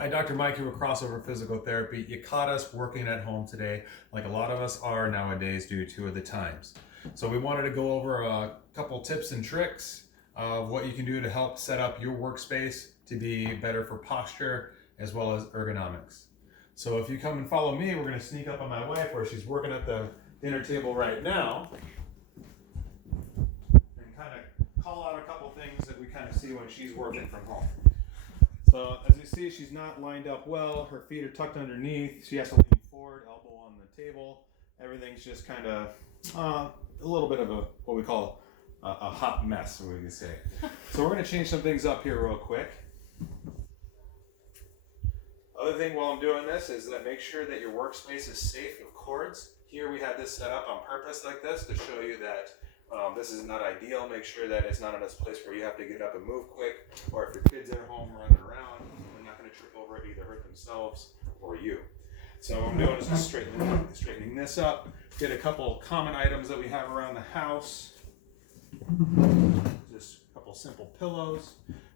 Hi, Dr. Mike here with Crossover Physical Therapy. You caught us working at home today, like a lot of us are nowadays due to the times. So we wanted to go over a couple tips and tricks of what you can do to help set up your workspace to be better for posture as well as ergonomics. So if you come and follow me, we're going to sneak up on my wife where she's working at the dinner table right now and kind of call out a couple things that we kind of see when she's working from home. So as you see, she's not lined up well. Her feet are tucked underneath. She has to lean forward, elbow on the table. Everything's just kind of a little bit of what we call a hot mess, we could say. So we're going to change some things up here real quick. Other thing while I'm doing this is that make sure that your workspace is safe of cords. Here we have this set up on purpose like this to show you that this is not ideal. Make sure that it's not in this place where you have to get up and move quick, or if your kids are home running around, they're not going to trip over it, either hurt themselves or you. So what I'm doing is just straightening this up, get a couple common items that we have around the house. Just a couple simple pillows,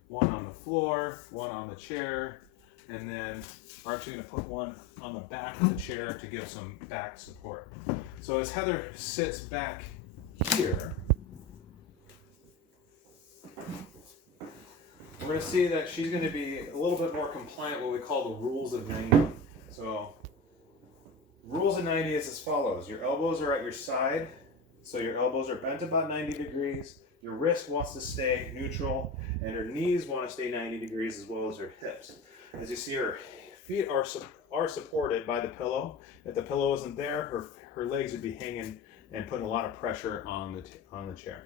one on the floor, one on the chair, and then we're actually going to put one on the back of the chair to give some back support. So as Heather sits back here, we're going to see that she's going to be a little bit more compliant with what we call the rules of 90. So rules of 90 is as follows. Your elbows are at your side, so your elbows are bent about 90 degrees. Your wrist wants to stay neutral, and her knees want to stay 90 degrees as well as her hips. As you see, her feet are supported by the pillow. If the pillow isn't there, her legs would be hanging and putting a lot of pressure on the chair.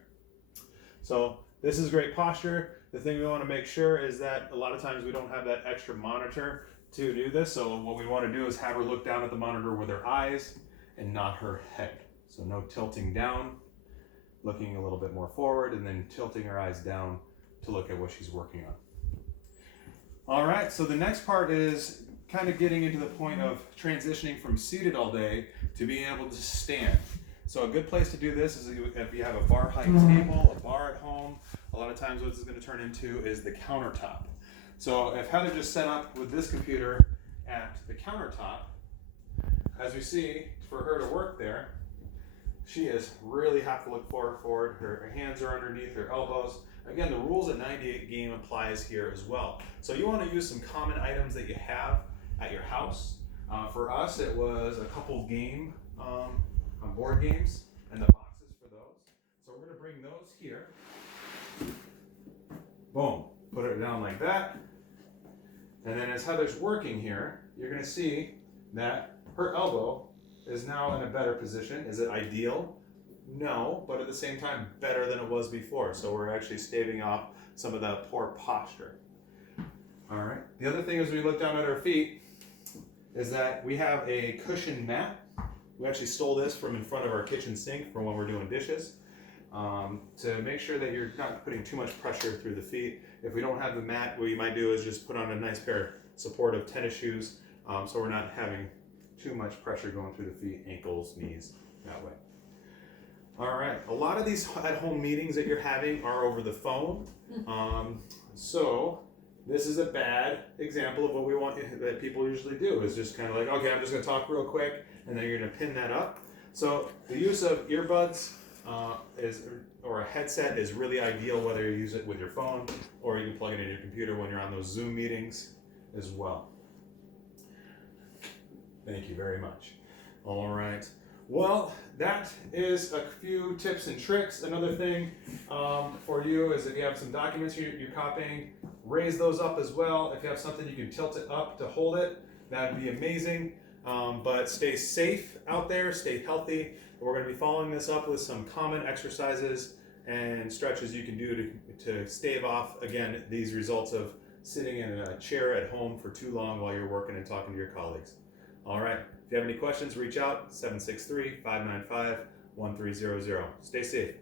So this is great posture. The thing we want to make sure is that a lot of times we don't have that extra monitor to do this. So what we want to do is have her look down at the monitor with her eyes and not her head. So no tilting down, looking a little bit more forward, and then tilting her eyes down to look at what she's working on. All right, so the next part is kind of getting into the point of transitioning from seated all day to being able to stand. So a good place to do this is if you have a bar height table, a bar at home. A lot of times what this is going to turn into is the countertop. So if Heather just set up with this computer at the countertop, as we see, for her to work there, she is really have to look forward. Her hands are underneath her elbows. Again, the rules of 98 game applies here as well. So you want to use some common items that you have at your house. For us, it was a couple board games and the boxes for those. So we're going to bring those here. Boom. Put it down like that. And then as Heather's working here, you're going to see that her elbow is now in a better position. Is it ideal? No, but at the same time, better than it was before. So we're actually staving off some of that poor posture. All right. The other thing as we look down at our feet is that we have a cushion mat. We actually stole this from in front of our kitchen sink for when we're doing dishes to make sure that you're not putting too much pressure through the feet. If we don't have the mat, what you might do is just put on a nice pair of supportive tennis shoes so we're not having too much pressure going through the feet, ankles, knees, that way. All right, a lot of these at-home meetings that you're having are over the phone. So this is a bad example of what we want that people usually do is just kind of like, okay, I'm just going to talk real quick, and then you're going to pin that up. So the use of earbuds or a headset is really ideal, whether you use it with your phone or you can plug it in your computer when you're on those Zoom meetings as well. Thank you very much. All right. Well, that is a few tips and tricks. Another thing for you is if you have some documents you're copying, raise those up as well. If you have something you can tilt it up to hold it, that'd be amazing. But stay safe out there, stay healthy. We're going to be following this up with some common exercises and stretches you can do to stave off, again, these results of sitting in a chair at home for too long while you're working and talking to your colleagues. All right. If you have any questions, reach out, 763-595-1300. Stay safe.